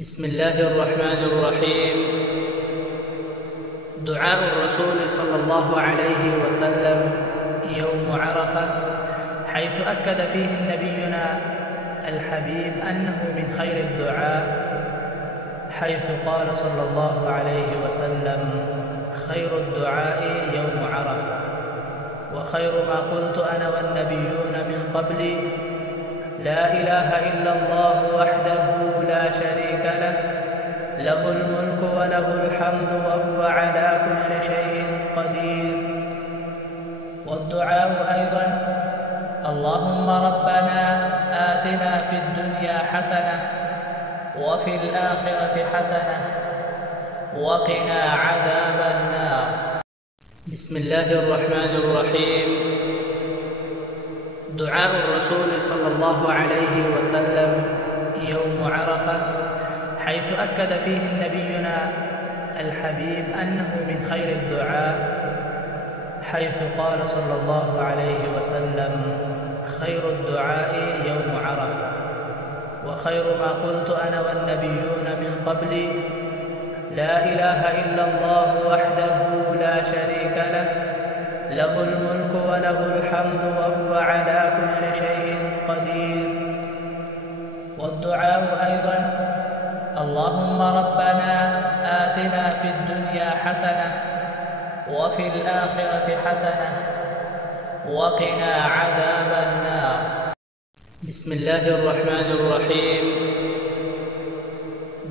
بسم الله الرحمن الرحيم. دعاء الرسول صلى الله عليه وسلم يوم عرفة، حيث أكد فيه نبينا الحبيب أنه من خير الدعاء، حيث قال صلى الله عليه وسلم: خير الدعاء يوم عرفة، وخير ما قلت أنا والنبيون من قبلي: لا إله إلا الله وحده لا شريك له، له الملك وله الحمد وهو على كل شيء قدير. والدعاء أيضا: اللهم ربنا آتنا في الدنيا حسنة وفي الآخرة حسنة وقنا عذاب النار. بسم الله الرحمن الرحيم. دعاء الرسول صلى الله عليه وسلم يوم عرفة، حيث أكد فيه نبينا الحبيب أنه من خير الدعاء، حيث قال صلى الله عليه وسلم: خير الدعاء يوم عرفة، وخير ما قلت أنا والنبيون من قبلي: لا إله إلا الله وحده لا شريك له، له الملك وله الحمد وهو على كل شيء قدير. والدعاء أيضا: اللهم ربنا آتنا في الدنيا حسنة وفي الآخرة حسنة وقنا عذاب النار. بسم الله الرحمن الرحيم.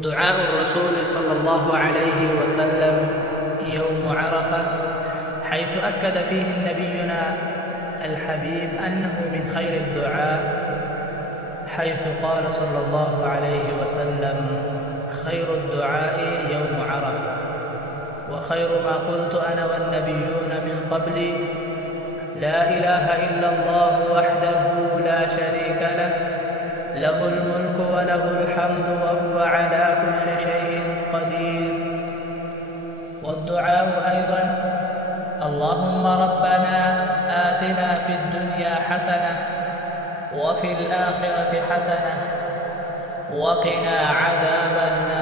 دعاء الرسول صلى الله عليه وسلم يوم عرفة، حيث أكد فيه نبينا الحبيب أنه من خير الدعاء، حيث قال صلى الله عليه وسلم: خير الدعاء يوم عرفة، وخير ما قلت أنا والنبيون من قبلي: لا إله إلا الله وحده لا شريك له، له الملك وله الحمد وهو على كل شيء قدير. والدعاء أيضا: اللهم ربنا آتنا في الدنيا حسنة وفي الآخرة حسنة وقنا عذاب النار.